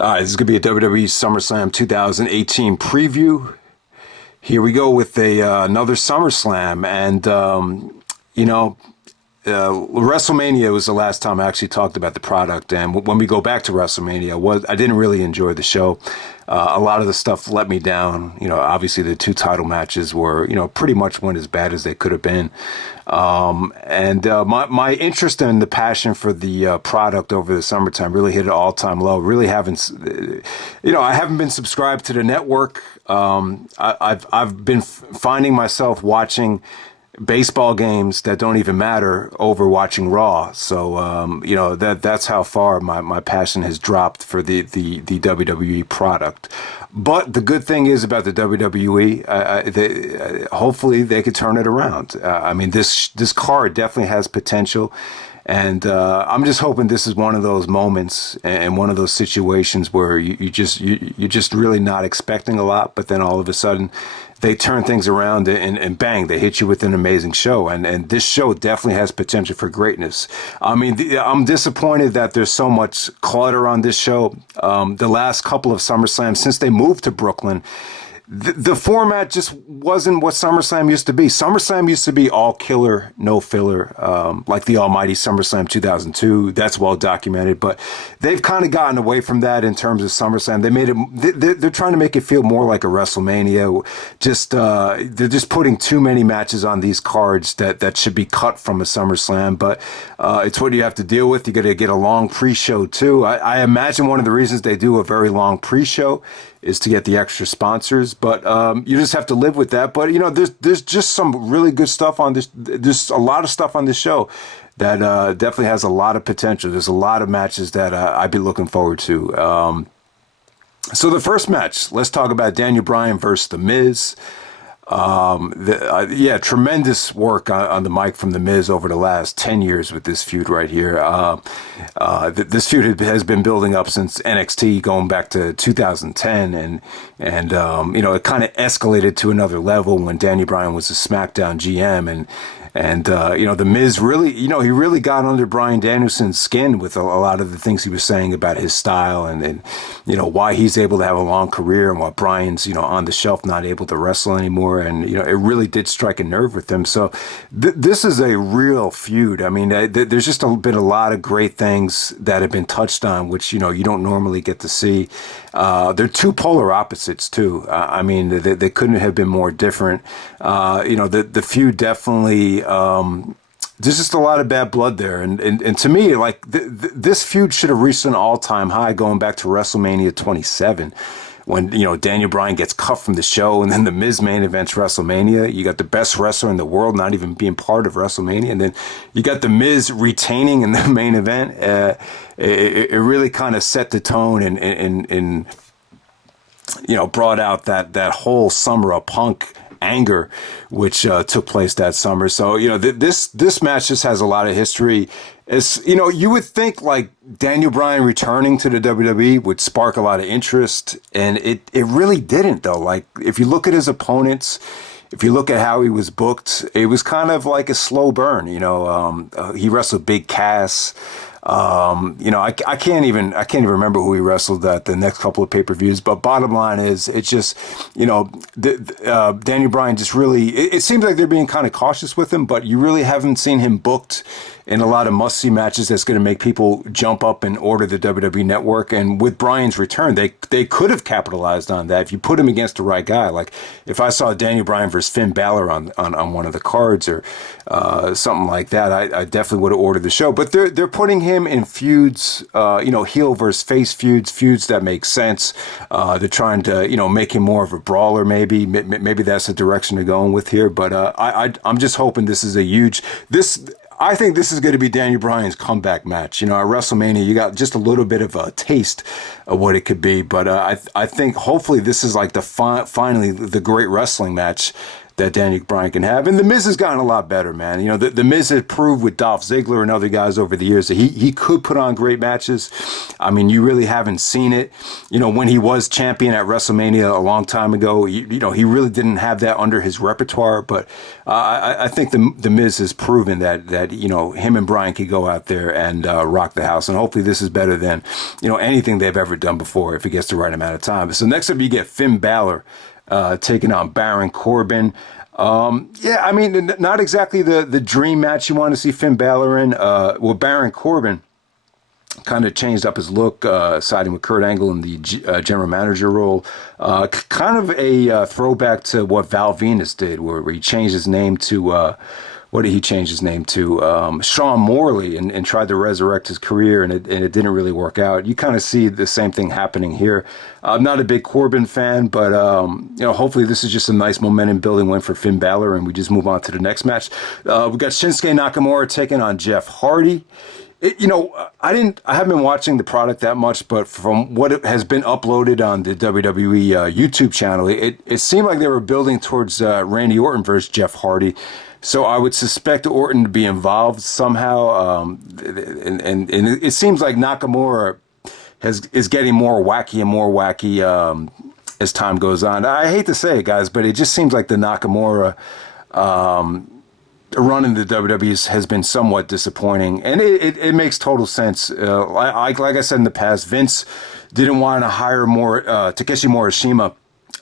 This is going to be a WWE SummerSlam 2018 preview. Here we go with another SummerSlam. And, WrestleMania was the last time I actually talked about the product. And when we go back to WrestleMania, I didn't really enjoy the show. A lot of the stuff let me down. Obviously the two title matches were, pretty much went as bad as they could have been. My interest and the passion for the product over the summertime really hit an all-time low. Really haven't, I haven't been subscribed to the network. I've been finding myself watching baseball games that don't even matter over watching Raw. So, that's how far my passion has dropped for the WWE product. But the good thing is about the WWE, hopefully they could turn it around. This card definitely has potential. And I'm just hoping this is one of those moments and one of those situations where you're just really not expecting a lot, but then all of a sudden they turn things around and bang, they hit you with an amazing show. And this show definitely has potential for greatness. I'm disappointed that there's so much clutter on this show. The last couple of SummerSlams, since they moved to Brooklyn, the format just wasn't what SummerSlam used to be. SummerSlam used to be all killer, no filler, like the almighty SummerSlam 2002. That's well documented, but they've kind of gotten away from that in terms of SummerSlam. They made it. They're trying to make it feel more like a WrestleMania. They're just putting too many matches on these cards that should be cut from a SummerSlam. But it's what you have to deal with. You got to get a long pre-show too. I imagine one of the reasons they do a very long pre-show is to get the extra sponsors, but you just have to live with that. But there's just some really good stuff on this. There's a lot of stuff on this show that definitely has a lot of potential. There's a lot of matches that I'd be looking forward to. So the first match, let's talk about Daniel Bryan versus The Miz. Tremendous work on the mic from The Miz over the last 10 years with this feud right here. This feud has been building up since NXT going back to 2010. And it kind of escalated to another level when Daniel Bryan was a SmackDown GM. The Miz really, he really got under Bryan Danielson's skin with a lot of the things he was saying about his style and why he's able to have a long career and why Bryan's, on the shelf, not able to wrestle anymore. And, it really did strike a nerve with him. So this is a real feud. There's just been a lot of great things that have been touched on, which, you don't normally get to see. They're two polar opposites, too. They couldn't have been more different. The feud definitely, there's just a lot of bad blood there. And to me, this feud should have reached an all-time high going back to WrestleMania 27. When, Daniel Bryan gets cut from the show and then The Miz main events WrestleMania. You got the best wrestler in the world not even being part of WrestleMania. And then you got The Miz retaining in the main event. It really kind of set the tone and brought out that whole summer of Punk anger, which took place that summer. So, this match just has a lot of history. It's, you would think like Daniel Bryan returning to the WWE would spark a lot of interest, and it really didn't, though. Like, if you look at his opponents, if you look at how he was booked, it was kind of like a slow burn. He wrestled Big Cass. I can't even remember who he wrestled at the next couple of pay-per-views, but bottom line is, it's just, Daniel Bryan just really, it seems like they're being kind of cautious with him, but you really haven't seen him booked in a lot of must-see matches that's going to make people jump up and order the WWE Network. And with Bryan's return, they could have capitalized on that if you put him against the right guy. Like if I saw Daniel Bryan versus Finn Balor on one of the cards or something like that, I definitely would have ordered the show. But they're putting him in feuds, heel versus face feuds that make sense. They're trying to, make him more of a brawler. Maybe that's the direction they're going with here. But I'm just hoping this is I think this is going to be Daniel Bryan's comeback match. At WrestleMania, you got just a little bit of a taste of what it could be. But I think hopefully this is like finally the great wrestling match that Daniel Bryan can have. And The Miz has gotten a lot better, man. You know, the Miz had proved with Dolph Ziggler and other guys over the years that he could put on great matches. I mean, you really haven't seen it. You know, when he was champion at WrestleMania a long time ago, you know, he really didn't have that under his repertoire. But I think the Miz has proven that, you know, him and Bryan could go out there and rock the house. And hopefully this is better than, you know, anything they've ever done before if it gets the right amount of time. So next up, you get Finn Balor taking on Baron Corbin. Yeah, I mean, not exactly the dream match you want to see Finn Balor in. Well, Baron Corbin kind of changed up his look, siding with Kurt Angle in the general manager role. Kind of a throwback to what Val Venus did, where he changed his name to... what did he change his name to? Sean Morley, and tried to resurrect his career, and it didn't really work out. You kind of see the same thing happening here. I'm not a big Corbin fan, but you know, hopefully this is just a nice momentum building win for Finn Balor, and we just move on to the next match. We got Shinsuke Nakamura taking on Jeff Hardy. You know, I haven't been watching the product that much, but from what it has been uploaded on the WWE YouTube channel, it seemed like they were building towards Randy Orton versus Jeff Hardy. So I would suspect Orton to be involved somehow, and it seems like Nakamura is getting more wacky as time goes on. I hate to say it, guys, but it just seems like the Nakamura run in the WWE has been somewhat disappointing, and it makes total sense. Like I said in the past, Vince didn't want to hire Takeshi Morishima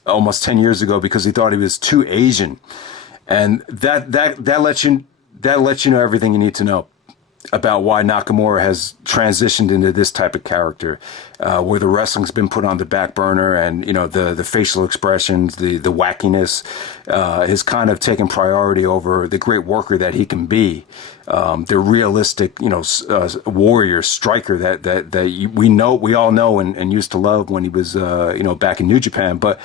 almost 10 years ago because he thought he was too Asian. And that lets you know everything you need to know about why Nakamura has transitioned into this type of character, where the wrestling's been put on the back burner, and you know the facial expressions, the wackiness, has kind of taken priority over the great worker that he can be, the realistic, you know, warrior striker that we all know and used to love when he was you know, back in New Japan. But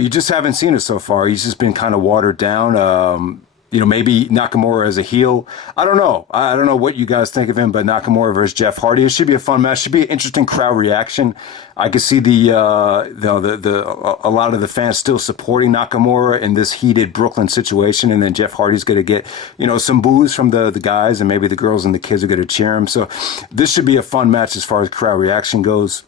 you just haven't seen it so far. He's just been kind of watered down. You know, maybe Nakamura as a heel. I don't know. I don't know what you guys think of him, but Nakamura versus Jeff Hardy, it should be a fun match. Should be an interesting crowd reaction. I could see a lot of the fans still supporting Nakamura in this heated Brooklyn situation, and then Jeff Hardy's going to get, you know, some boos from the guys, and maybe the girls and the kids are going to cheer him. So this should be a fun match as far as crowd reaction goes.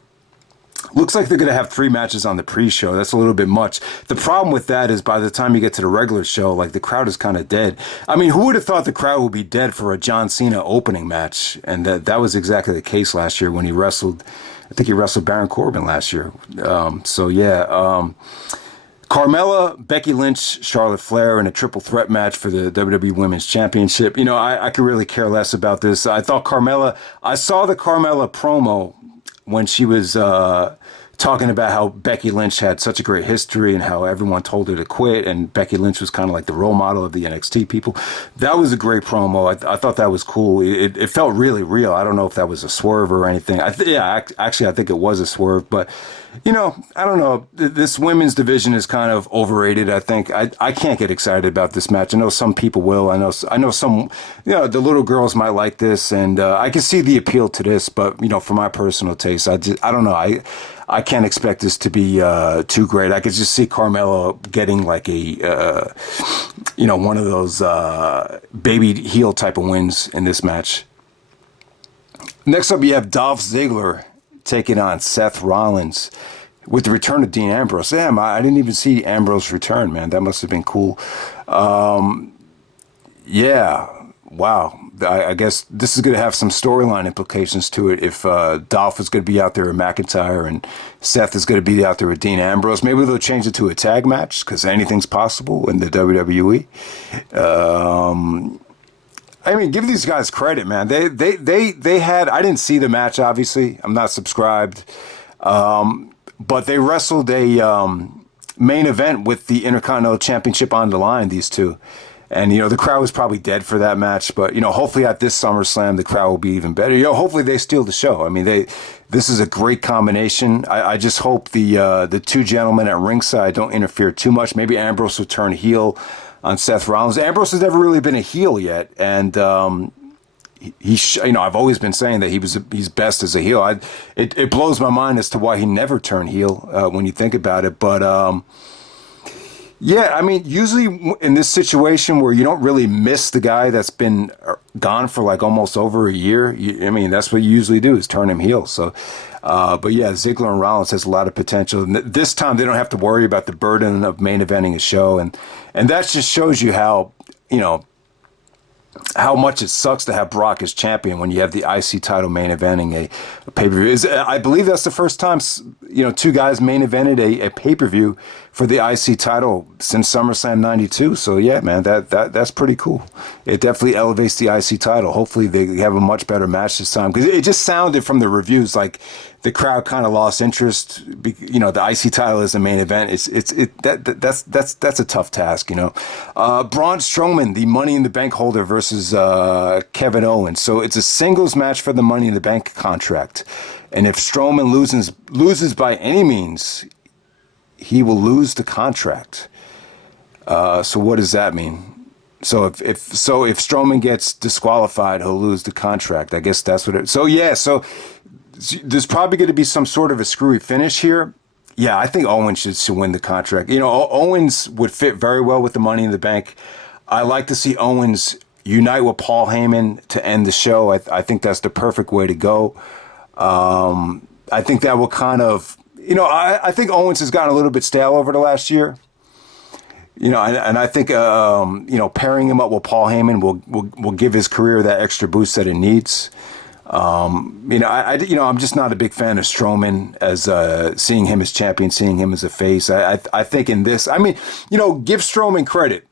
Looks like they're going to have 3 matches on the pre-show. That's a little bit much. The problem with that is by the time you get to the regular show, like, the crowd is kind of dead. I mean, who would have thought the crowd would be dead for a John Cena opening match? And that was exactly the case last year when he wrestled. I think he wrestled Baron Corbin last year. So yeah. Carmella, Becky Lynch, Charlotte Flair in a triple threat match for the WWE Women's Championship. You know, I could really care less about this. I saw the Carmella promo when she was talking about how Becky Lynch had such a great history and how everyone told her to quit, and Becky Lynch was kind of like the role model of the NXT people. That was a great promo. I thought that was cool. It felt really real. I don't know if that was a swerve or anything. Actually, I think it was a swerve, but you know, I don't know. This women's division is kind of overrated, I think. I can't get excited about this match. I know some people will. I know some, you know, the little girls might like this, and I can see the appeal to this, but, you know, for my personal taste, I don't know. I can't expect this to be too great. I could just see Carmella getting like a, you know, one of those baby heel type of wins in this match. Next up, you have Dolph Ziggler taking on Seth Rollins with the return of Dean Ambrose. Damn, I didn't even see Ambrose return, man. That must have been cool. Yeah, wow. I guess this is going to have some storyline implications to it if Dolph is going to be out there with McIntyre and Seth is going to be out there with Dean Ambrose. Maybe they'll change it to a tag match because anything's possible in the WWE. I mean, give these guys credit, man. They had, I didn't see the match, obviously. I'm not subscribed. But they wrestled a main event with the Intercontinental Championship on the line, these two. And, you know, the crowd was probably dead for that match. But, you know, hopefully at this SummerSlam, the crowd will be even better. You know, hopefully they steal the show. I mean, this is a great combination. I just hope the two gentlemen at ringside don't interfere too much. Maybe Ambrose will turn heel on Seth Rollins. Ambrose has never really been a heel yet, and you know, I've always been saying that he's best as a heel. It blows my mind as to why he never turned heel when you think about it. But Yeah, I mean, usually in this situation where you don't really miss the guy that's been gone for like almost over a year, I mean, that's what you usually do is turn him heel. So, but yeah, Ziggler and Rollins has a lot of potential. And this time they don't have to worry about the burden of main eventing a show, and that just shows you how you know how much it sucks to have Brock as champion when you have the IC title main eventing a pay-per-view. I believe that's the first time, two guys main evented a pay-per-view for the IC title since SummerSlam 92. So yeah, man, that's pretty cool. It definitely elevates the IC title. Hopefully they have a much better match this time, because it just sounded from the reviews like the crowd kind of lost interest. The IC title is the main event. That's a tough task. Braun Strowman, the Money in the Bank holder, versus Kevin Owens. So it's a singles match for the Money in the Bank contract, and if Strowman loses by any means, he will lose the contract. So what does that mean? So if Strowman gets disqualified, he'll lose the contract. I guess that's what it. So yeah. So there's probably going to be some sort of a screwy finish here. Yeah, I think Owens should win the contract. Owens would fit very well with the Money in the Bank. I like to see Owens unite with Paul Heyman to end the show. I think that's the perfect way to go. I think that will kind of, I think Owens has gotten a little bit stale over the last year. And I think pairing him up with Paul Heyman will give his career that extra boost that it needs. I'm just not a big fan of Strowman as seeing him as champion, seeing him as a face. I think in this, give Strowman credit.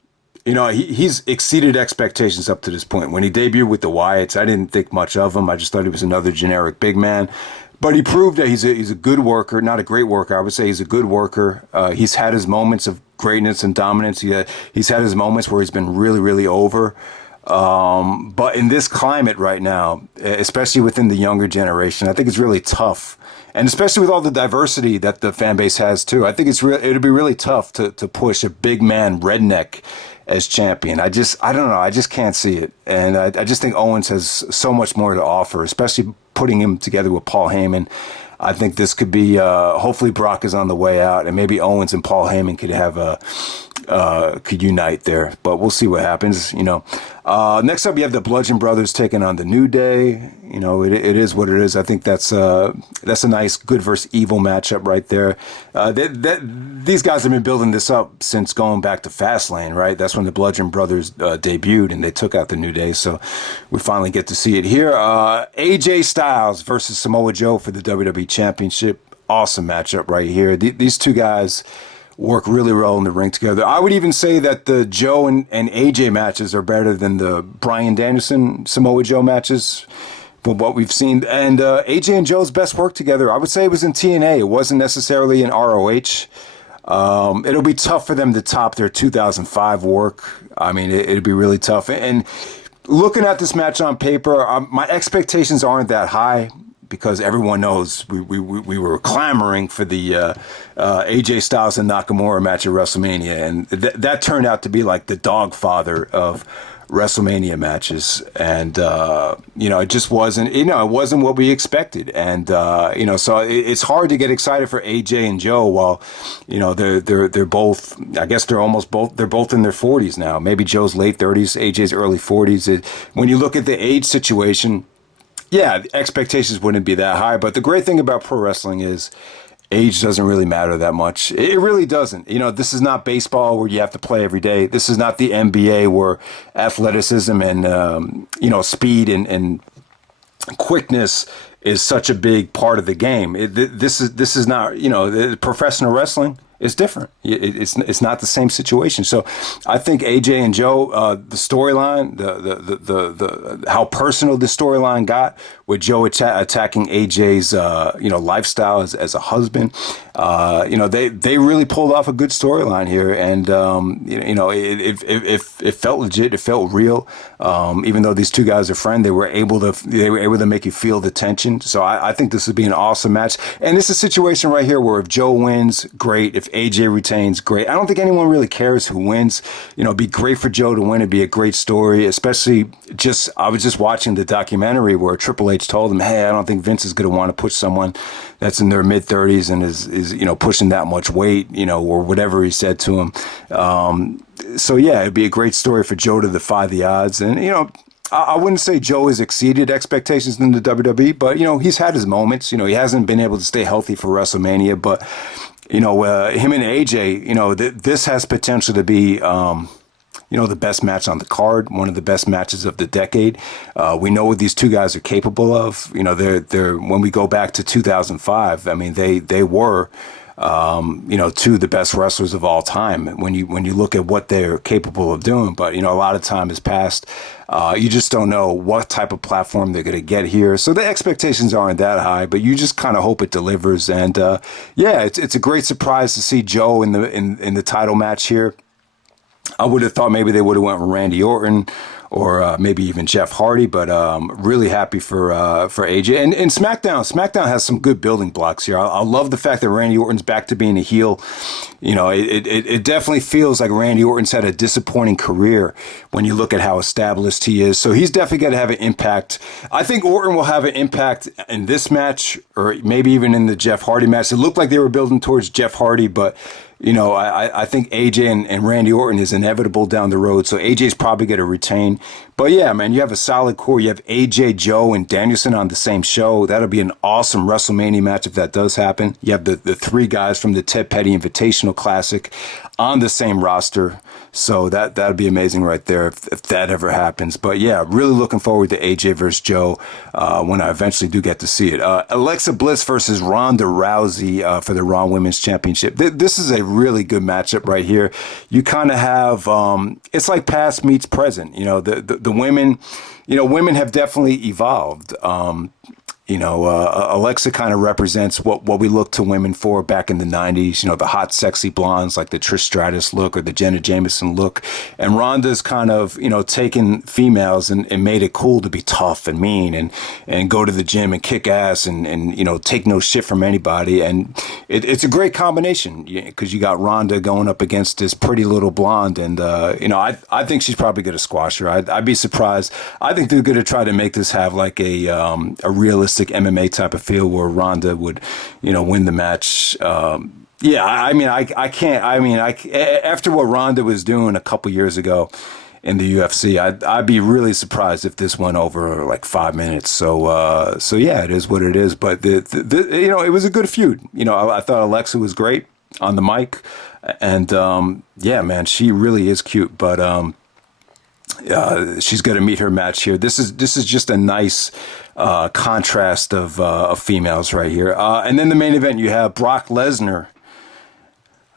He's exceeded expectations up to this point. When he debuted with the Wyatts, I didn't think much of him. I just thought he was another generic big man. But he proved that he's a good worker, not a great worker. I would say he's a good worker. He's had his moments of greatness and dominance. He's had his moments where he's been really, really over. But in this climate right now, especially within the younger generation, I think it's really tough. And especially with all the diversity that the fan base has too, I think it'll be really tough to push a big man redneck as champion. I don't know. I just can't see it. And I just think Owens has so much more to offer, especially putting him together with Paul Heyman. I think this could be, hopefully Brock is on the way out, and maybe Owens and Paul Heyman could unite there, but we'll see what happens. Next up, you have the Bludgeon Brothers taking on the New Day. It is what it is. I think that's a nice good versus evil matchup right there. These guys have been building this up since going back to Fastlane, right? That's when the Bludgeon Brothers debuted and they took out the New Day. So we finally get to see it here. AJ Styles versus Samoa Joe for the WWE Championship. Awesome matchup right here. These two guys work really well in the ring together. I would even say that the Joe and AJ matches are better than the Bryan Danielson Samoa Joe matches from what we've seen. And AJ and Joe's best work together, I would say it was in TNA. It wasn't necessarily in ROH. It'll be tough for them to top their 2005 work. I mean, it'd be really tough. And looking at this match on paper, my expectations aren't that high, because everyone knows we were clamoring for the AJ Styles and Nakamura match at WrestleMania, and that turned out to be like the dogfather of WrestleMania matches, and it just wasn't, it wasn't what we expected, and so it's hard to get excited for AJ and Joe while they're both, I guess they're both in their 40s now. Maybe Joe's late 30s, AJ's early 40s. When you look at the age situation, yeah, the expectations wouldn't be that high. But the great thing about pro wrestling is age doesn't really matter that much. It really doesn't. This is not baseball where you have to play every day. This is not the NBA where athleticism and, speed and quickness is such a big part of the game. This is not, professional wrestling is different. It's not the same situation. So I think AJ and Joe, the storyline, the how personal the storyline got with Joe attacking AJ's lifestyle as a husband, they really pulled off a good storyline here, and it felt legit, it felt real. Even though these two guys are friends, they were able to make you feel the tension. So I think this would be an awesome match, and it's a situation right here where if Joe wins, great. If AJ retains, great. I don't think anyone really cares who wins. It'd be great for Joe to win. It'd be a great story, especially I was just watching the documentary where Triple H H told him, hey, I don't think Vince is going to want to push someone that's in their mid-30s and is pushing that much weight, or whatever he said to him. So, yeah, it'd be a great story for Joe to defy the odds. And, I wouldn't say Joe has exceeded expectations in the WWE, but, he's had his moments. He hasn't been able to stay healthy for WrestleMania, but, him and AJ, this has potential to be, the best match on the card, one of the best matches of the decade. We know what these two guys are capable of. They're when we go back to 2005, I mean, they were, two of the best wrestlers of all time when you look at what they're capable of doing. But, a lot of time has passed. You just don't know what type of platform they're going to get here. So the expectations aren't that high, but you just kind of hope it delivers. And, it's a great surprise to see Joe in the title match here. I would have thought maybe they would have went with Randy Orton or maybe even Jeff Hardy, but really happy for AJ. And SmackDown has some good building blocks here. I love the fact that Randy Orton's back to being a heel. It definitely feels like Randy Orton's had a disappointing career when you look at how established he is. So he's definitely going to have an impact. I think Orton will have an impact in this match or maybe even in the Jeff Hardy match. It looked like they were building towards Jeff Hardy, but I think AJ and Randy Orton is inevitable down the road, so AJ's probably going to retain. But yeah, man, you have a solid core. You have AJ, Joe, and Danielson on the same show. That'll be an awesome WrestleMania match if that does happen. You have the three guys from the Ted Petty Invitational Classic on the same roster. So that'd be amazing right there if that ever happens. But yeah, really looking forward to AJ versus Joe when I eventually do get to see it. Alexa Bliss versus Ronda Rousey for the Raw Women's Championship. This is a really good matchup right here. You kind of have, it's like past meets present. The women, women have definitely evolved. Alexa kind of represents what we looked to women for back in the 90s, the hot, sexy blondes like the Trish Stratus look or the Jenna Jameson look. And Ronda's kind of, taken females and made it cool to be tough and mean and go to the gym and kick ass and take no shit from anybody. And it's a great combination because you got Ronda going up against this pretty little blonde. And, I think she's probably going to squash her. I'd be surprised. I think they're going to try to make this have like a realistic MMA type of feel where Ronda would, win the match. After what Ronda was doing a couple years ago in the UFC, I'd be really surprised if this went over like 5 minutes. So yeah, it is what it is. But it was a good feud. I thought Alexa was great on the mic, and yeah, man, she really is cute. But she's going to meet her match here. This is just a nice contrast of females right here. And then the main event, you have Brock Lesnar.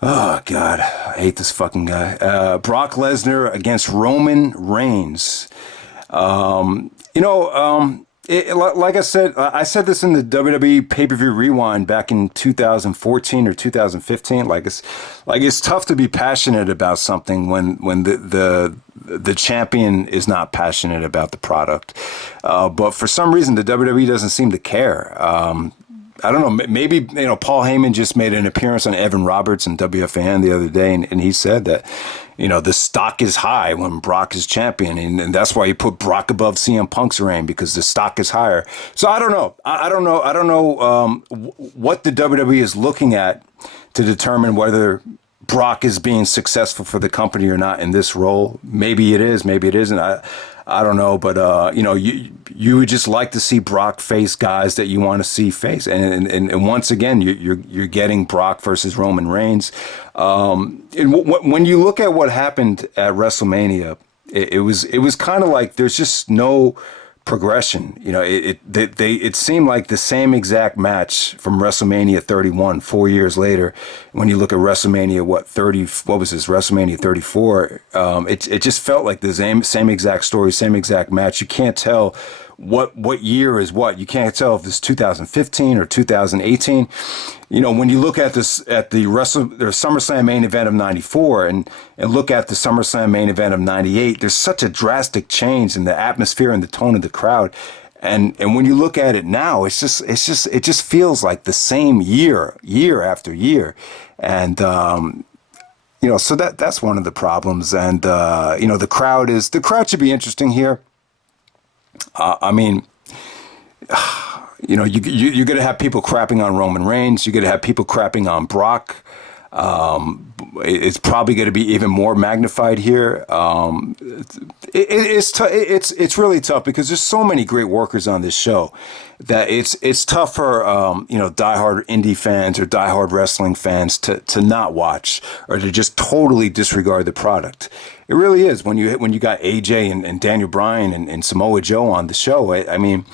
Oh, God, I hate this fucking guy. Brock Lesnar against Roman Reigns. Like I said this in the WWE pay-per-view rewind back in 2014 or 2015. It's tough to be passionate about something when the champion is not passionate about the product. But for some reason, the WWE doesn't seem to care. I don't know. Maybe Paul Heyman just made an appearance on Evan Roberts and WFAN the other day, and he said that the stock is high when Brock is champion, and that's why you put Brock above CM Punk's reign, because the stock is higher. So I don't know. I don't know what the WWE is looking at to determine whether Brock is being successful for the company or not in this role. Maybe it is, maybe it isn't. I don't know, but you would just like to see Brock face guys that you want to see face, and once again you're getting Brock versus Roman Reigns. When you look at what happened at WrestleMania, it was kind of like there's just no progression. It seemed like the same exact match from WrestleMania 31 4 years later. When you look at WrestleMania, WrestleMania 34, it just felt like the same exact story, same exact match. You can't tell what year is what. You can't tell if it's 2015 or 2018. When you look at this at the SummerSlam main event of '94 and look at the SummerSlam main event of '98, there's such a drastic change in the atmosphere and the tone of the crowd. And when you look at it now, it just feels like the same year after year. And so that's one of the problems. And the crowd should be interesting here. you're going to have people crapping on Roman Reigns. You're going to have people crapping on Brock. It's probably going to be even more magnified here. It's really tough because there's so many great workers on this show that it's tough for diehard indie fans or diehard wrestling fans to not watch or to just totally disregard the product. It really is when you got AJ and Daniel Bryan and Samoa Joe on the show. I mean,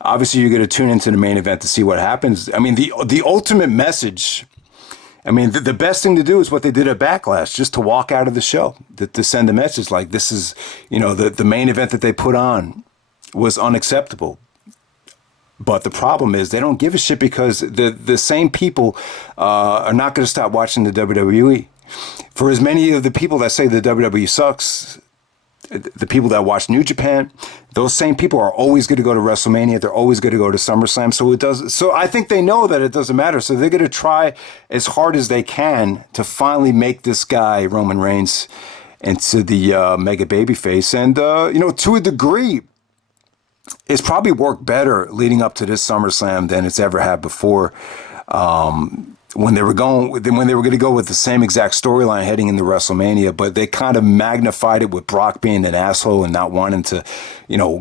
obviously you're going to tune into the main event to see what happens. I mean, the ultimate message. I mean, the best thing to do is what they did at Backlash, just to walk out of the show, to send a message like this is, the main event that they put on was unacceptable. But the problem is they don't give a shit because the same people are not going to stop watching the WWE. For as many of the people that say the WWE sucks, the people that watch New Japan, those same people are always going to go to WrestleMania. They're always going to go to SummerSlam. So I think they know that it doesn't matter. So they're going to try as hard as they can to finally make this guy, Roman Reigns, into the mega babyface. And, to a degree, it's probably worked better leading up to this SummerSlam than it's ever had before. When they were going to go with the same exact storyline heading into WrestleMania, but they kind of magnified it with Brock being an asshole and not wanting to,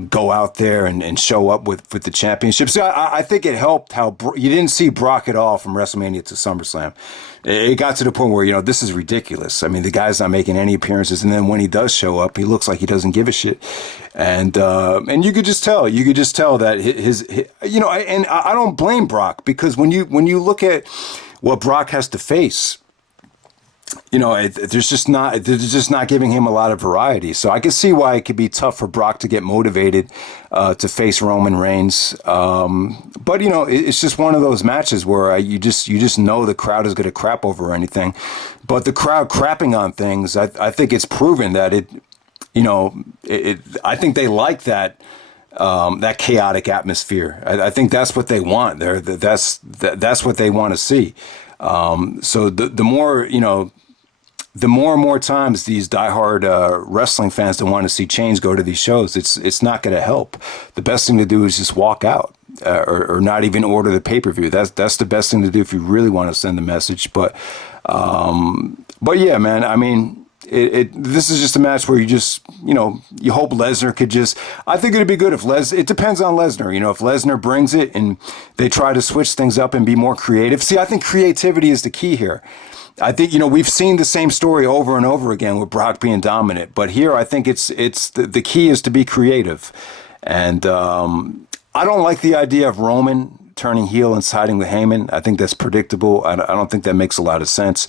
go out there and show up with the championship. So I think it helped how you didn't see Brock at all from WrestleMania to SummerSlam. It got to the point where, this is ridiculous. I mean, the guy's not making any appearances. And then when he does show up, he looks like he doesn't give a shit. And you could just tell that his and I don't blame Brock because when you look at what Brock has to face, they're just not giving him a lot of variety. So I can see why it could be tough for Brock to get motivated to face Roman Reigns. But it's just one of those matches where you just know the crowd is going to crap over anything. But the crowd crapping on things, I think it's proven that I think they like that. That chaotic atmosphere. I think that's what they want. That's what they want to see. So the more the more and more times these diehard wrestling fans that want to see change go to these shows, it's not going to help. The best thing to do is just walk out or not even order the pay-per-view. That's the best thing to do if you really want to send a message. But yeah, man. I mean. This is just a match where you just, you hope Lesnar could just, I think it'd be good if it depends on Lesnar, if Lesnar brings it and they try to switch things up and be more creative. See, I think creativity is the key here. I think, we've seen the same story over and over again with Brock being dominant, but here I think it's the key is to be creative. And I don't like the idea of Roman turning heel and siding with Heyman. I think that's predictable. I don't think that makes a lot of sense.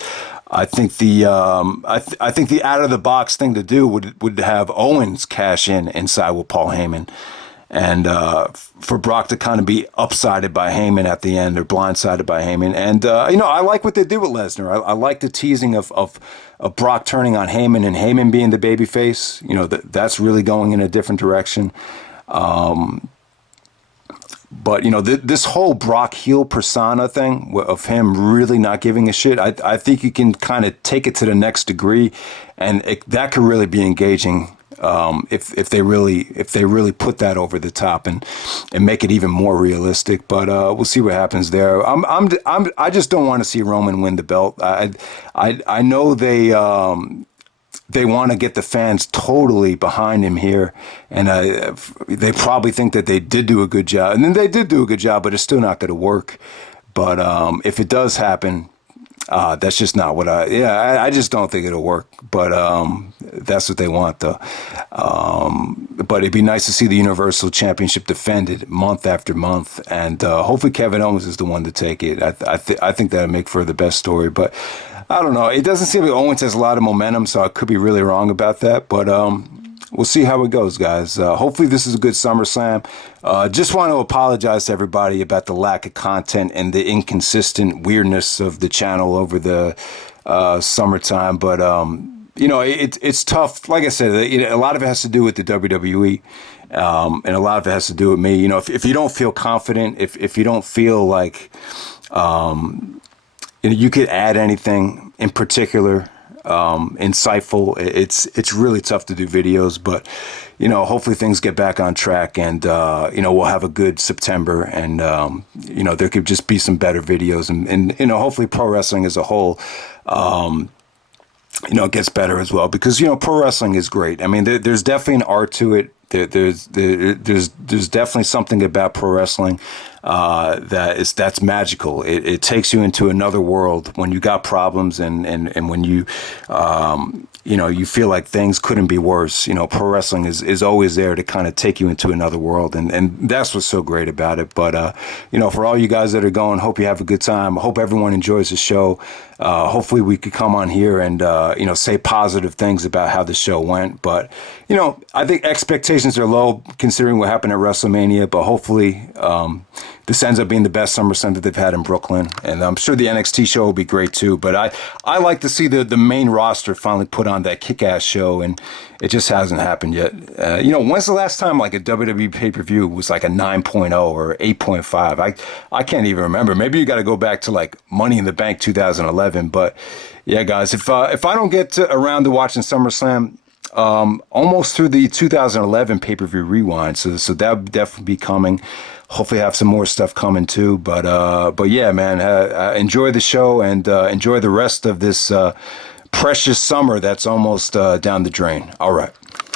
I think the I think the out of the box thing to do would have Owens cash in and side with Paul Heyman, and for Brock to kind of be upsided by Heyman at the end or blindsided by Heyman. And I like what they did with Lesnar. I like the teasing of Brock turning on Heyman and Heyman being the babyface. That's really going in a different direction. But, this whole Brock heel persona thing of him really not giving a shit, I think you can kind of take it to the next degree, and that could really be engaging if they really put that over the top and make it even more realistic. But we'll see what happens there. I just don't want to see Roman win the belt. I know they want to get the fans totally behind him here. And they probably think that they did do a good job. And then they did do a good job, but it's still not going to work. But if it does happen, that's just not what I just don't think it'll work. But that's what they want, though. But it'd be nice to see the Universal Championship defended month after month. And hopefully Kevin Owens is the one to take it. I think that'll make for the best story. But I don't know. It doesn't seem like Owens has a lot of momentum, so I could be really wrong about that. But we'll see how it goes, guys. Hopefully this is a good SummerSlam. Just want to apologize to everybody about the lack of content and the inconsistent weirdness of the channel over the summertime. But, it's tough. Like I said, a lot of it has to do with the WWE. And a lot of it has to do with me. If you don't feel confident, if you don't feel like... you could add anything in particular. insightful. It's really tough to do videos, but hopefully things get back on track, and we'll have a good September, and there could just be some better videos, and hopefully pro wrestling as a whole. It gets better as well, because pro wrestling is great. I mean, there's definitely an art to it. There's definitely something about pro wrestling that's magical. It takes you into another world when you got problems, and when you you feel like things couldn't be worse. Pro wrestling is always there to kind of take you into another world, and that's what's so great about it. But for all you guys that are going, hope you have a good time. Hope everyone enjoys the show. Hopefully we could come on here and say positive things about how the show went. But I think expectations are low considering what happened at WrestleMania. But hopefully this ends up being the best SummerSlam that they've had in Brooklyn, and I'm sure the NXT show will be great too. But I like to see the main roster finally put on that kick-ass show, and it just hasn't happened yet. When's the last time like a WWE pay-per-view was like a 9.0 or 8.5? I can't even remember. Maybe you got to go back to like Money in the Bank 2011. But yeah, guys, if I don't get around to watching SummerSlam, almost through the 2011 pay-per-view rewind, so that would definitely be coming. Hopefully have some more stuff coming too. But yeah, man, enjoy the show, and enjoy the rest of this precious summer that's almost down the drain. All right.